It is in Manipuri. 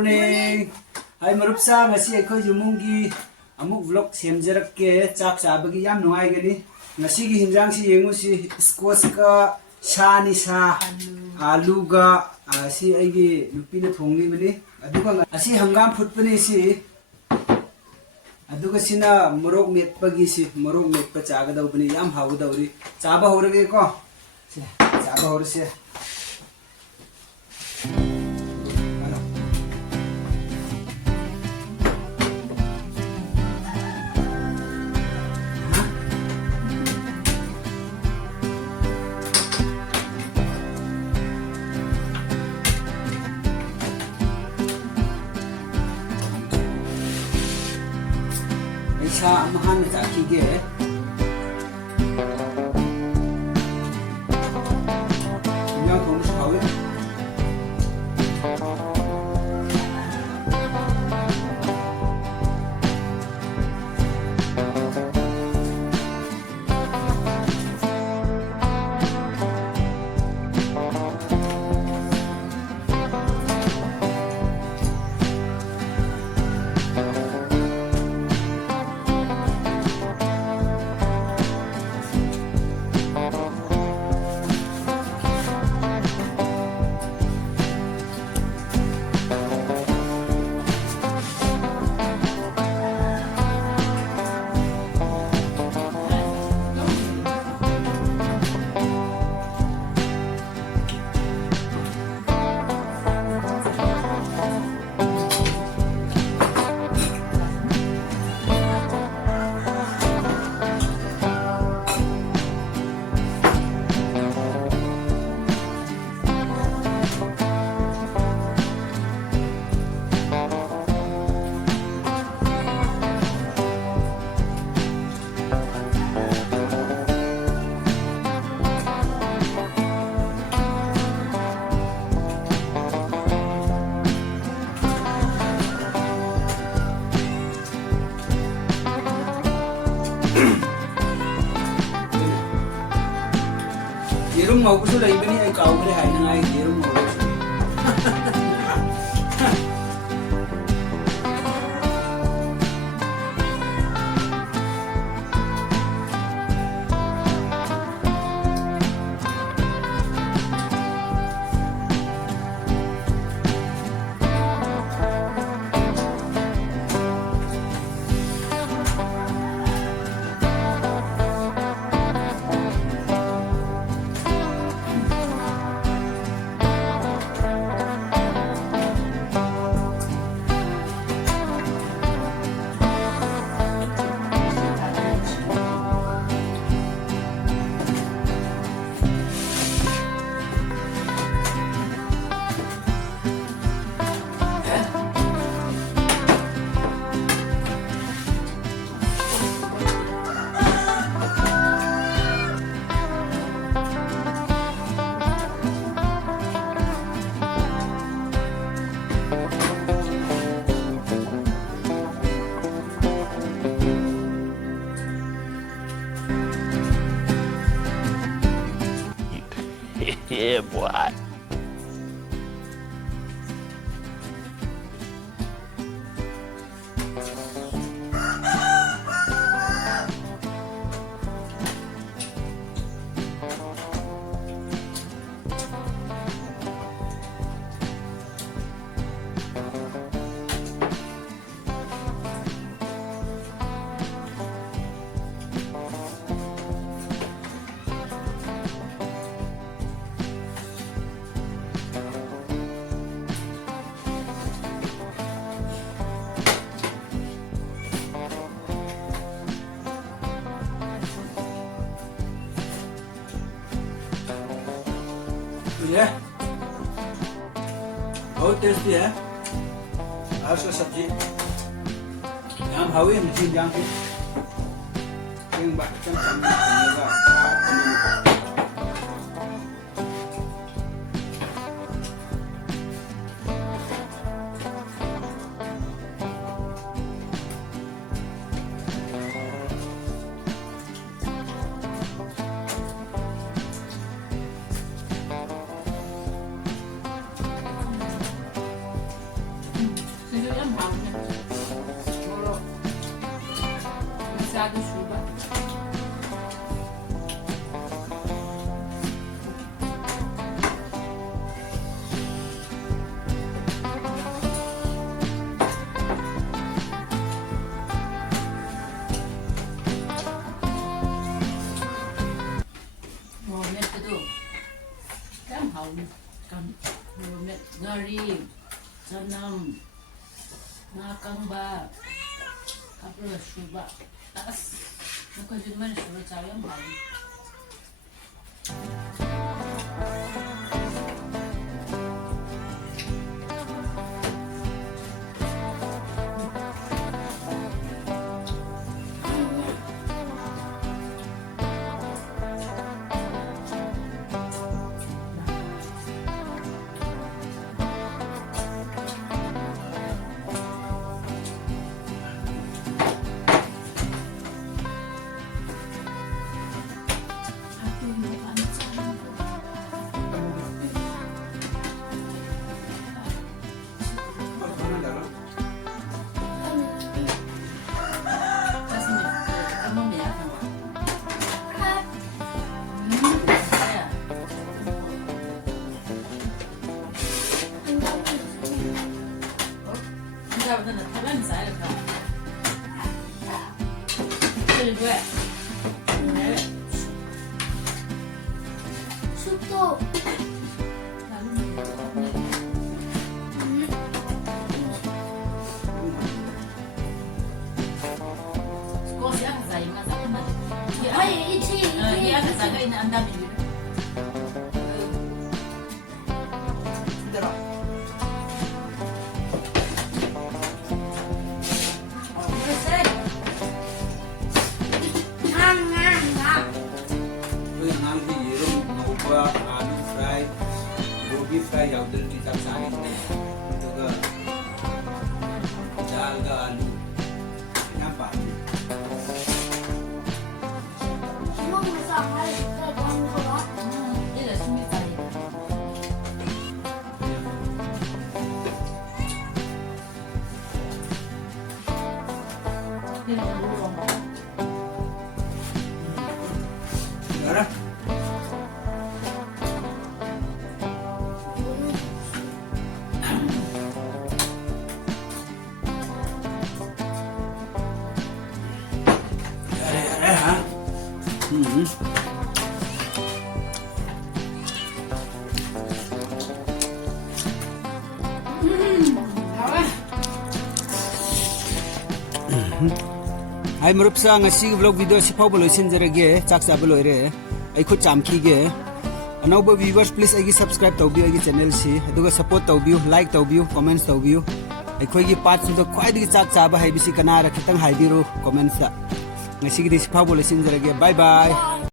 morning. Ay marupsa ngasi aikoy jumunggi amuk vlog semjarakke chak chabagi yam nuai gani. Ngasi gi hinjang si yengu si squash ka shani sa alu ga si aigi nupi na thongni bani. Aduga asi hangam phutpani si aduga sina morok metpagi si morok metpa chaga dawbani yam hawu dawri. Chaba horage ko. Chaba horse. Isa amahan na kige yang kung sawi Yerum mau kusu dai bani ai kau bere hai nangai yerum mau Yeah, boy. है बहुत टेस्टी है और उसका सब्जी यहाँ भावी है मछली जान के ꯉꯥꯔꯤ ꯆꯅꯝ ꯉꯥ ꯀꯪꯕ ꯍꯥꯞꯄꯒ ꯁꯨꯕ ꯑꯁ ꯃꯈꯣꯏꯁꯨ ꯑꯗꯨꯃꯥꯏꯅ ꯁꯨꯔ ꯆꯥꯕ ꯌꯥꯝ ꯍꯥꯎꯋꯤ 숲도 아니 이치 Yung nanghi yerum ngauba alu fry, gobi fry yaudal di tak sani. Juga dal ga alu. Kenapa? 주먹에서 할때 그런 거야? Ara? Are ha? Ay marupsa ngasi vlog video si pau bolo sinjarage chak cha bolo re ai khu chamki ge anauba viewers please ai subscribe tawbi ai channel si aduga support tawbi like tawbi comments tawbi ai khoi gi part su do khwai di chak cha ba hai bisi kana ra khitang hai biro comments da ngasi gi si pau bolo sinjarage bye bye